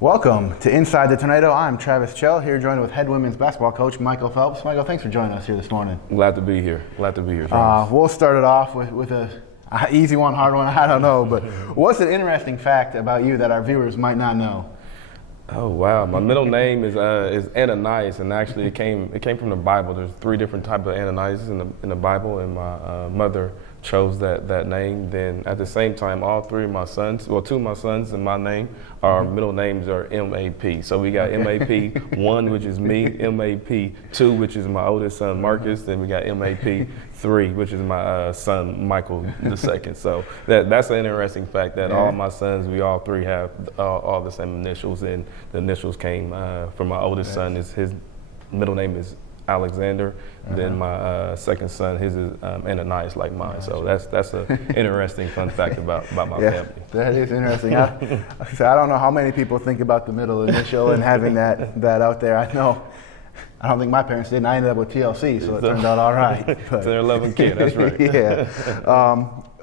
Welcome to Inside the Tornado. I'm Travis Chell, here joined with head women's basketball coach Michael Phelps. Michael, thanks for joining us here this morning. Glad to be here. We'll start it off with a easy one, hard one, I don't know. But what's an interesting fact about you that our viewers might not know? Oh wow, my middle name is Ananias, and actually it came from the Bible. There's 3 different types of Ananias in the Bible, and my mother chose that name. Then at the same time, all 3 of my sons, 2 of my sons and my name, our middle names are MAP. So we got MAP 1, which is me, MAP 2, which is my oldest son Marcus, then we got MAP 3, which is my son Michael II. So that's an interesting fact that all my sons, we all 3 have all the same initials, and the initials came from my oldest son. His middle name is Alexander. Then my second son, his is Ananias, like mine. So that's an interesting fun fact about my family. That is interesting. I don't know how many people think about the middle initial and having that out there. I know. I don't think my parents did, and I ended up with TLC, so it turned out all right. But they're a loving kid, that's right.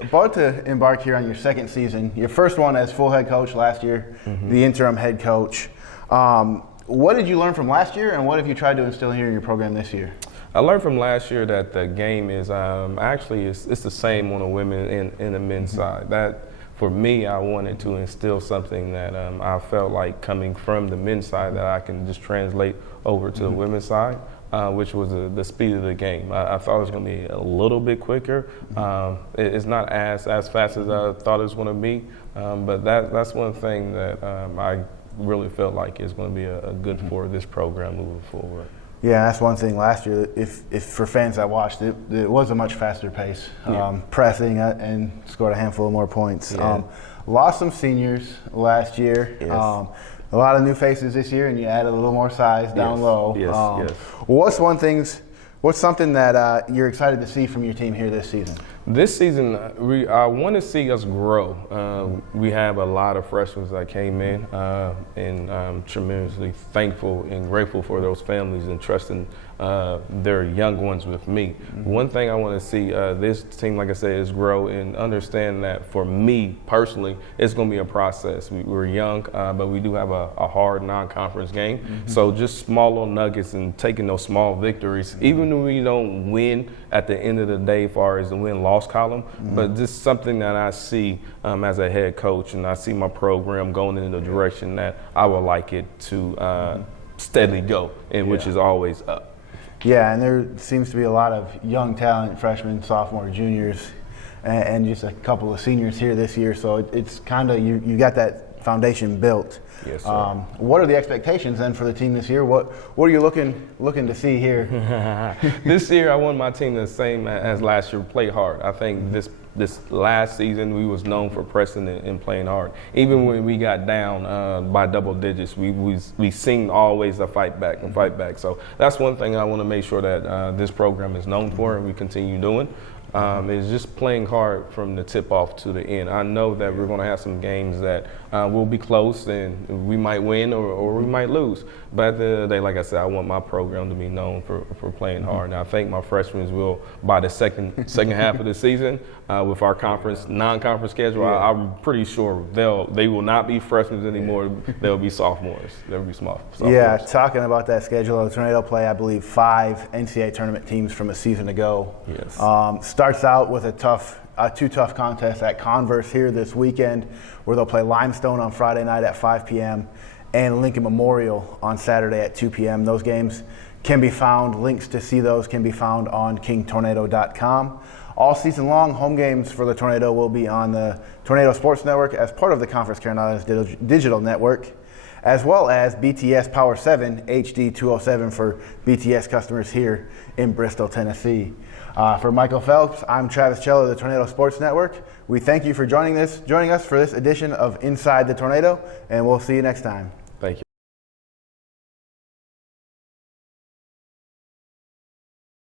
About to embark here on your second season, your first one as full head coach last year, the interim head coach. What did you learn from last year, and what have you tried to instill here in your program this year? I learned from last year that the game is it's the same on the women and the men's side. That for me, I wanted to instill something that I felt like coming from the men's side that I can just translate over to the women's side, which was the speed of the game. I thought it was going to be a little bit quicker. It's not as fast as I thought it was going to be, but that's one thing that I really felt like is going to be a good for this program moving forward. Yeah, that's one thing last year. If for fans that watched it, it was a much faster pace, pressing and scored a handful of more points. Yeah. Lost some seniors last year. Yes. A lot of new faces this year, and you added a little more size down low. Yes. What's something that you're excited to see from your team here this season? This season, I want to see us grow. We have a lot of freshmen that came in, and I'm tremendously thankful and grateful for those families and trusting their young ones with me. One thing I want to see this team, like I said, is grow and understand that for me personally, it's going to be a process. We're young, but we do have a hard non-conference game. So just small little nuggets and taking those small victories, even when we don't win at the end of the day as far as the win-loss column, but just something that I see as a head coach, and I see my program going in the direction that I would like it to steadily go, and which is always up. Yeah, and there seems to be a lot of young talent, freshmen, sophomore, juniors, and just a couple of seniors here this year. So it's kind of you got that foundation built. Yes, sir. What are the expectations then for the team this year? What are you looking to see here? This year, I want my team the same as last year, play hard. I think this last season we was known for pressing and playing hard. Even when we got down by double digits, we seemed always to fight back and fight back. So that's one thing I want to make sure that this program is known for, and we continue doing. Is just playing hard from the tip off to the end. I know that we're going to have some games that will be close and we might win or we might lose. But at the end of the day, like I said, I want my program to be known for playing hard. And I think my freshmen will, by the second half of the season, with our non-conference schedule, I'm pretty sure they will not be freshmen anymore. They'll be sophomores. They'll be sophomores. Yeah, talking about that schedule, the Tornado play, I believe, 5 NCAA tournament teams from a season ago. Yes. Starts out with two tough contests at Converse here this weekend, where they'll play Limestone on Friday night at 5 p.m. and Lincoln Memorial on Saturday at 2 p.m. Those games can be found, links to see those can be found on kingtornado.com. All season long, home games for the Tornado will be on the Tornado Sports Network as part of the Conference Carolinas Digital Network, as well as BTS Power 7 HD 207 for BTS customers here in Bristol, Tennessee. For Michael Phelps, I'm Travis Chell of the Tornado Sports Network. We thank you for joining us for this edition of Inside the Tornado, and we'll see you next time.